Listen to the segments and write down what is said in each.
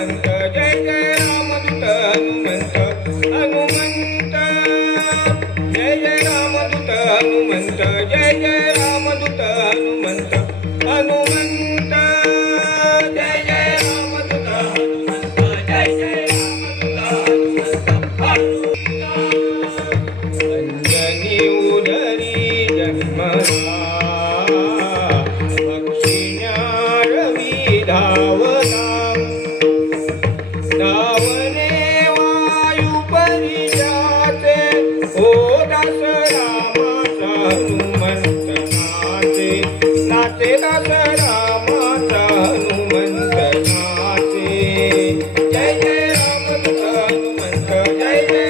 हनुमंत जय जय रामदूत हनुमंत हनुमंत जय जय रामदूत हनुमंत जय जय रामदूत हनुमंत हनुमंत जय जय रामदूत हनुमंत जय जय रामदूत अंजनी उदरी जन्मला पक्षिण्यारवी धावला धावने वायू परिजाते ओ दास रामाचा हनुमंत नाचे नाचे दास रामाचा हनुमंत नाचे जय जय रामदूत हनुमंत जय जय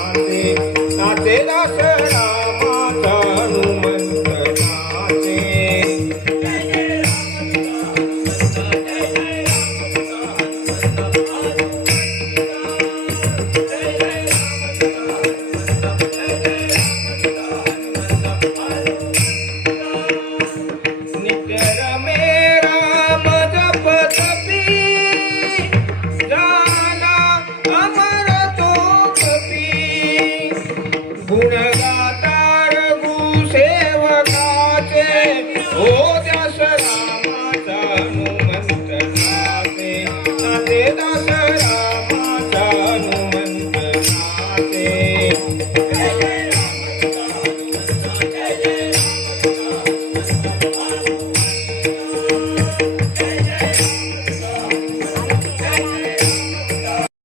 नाचे दास राम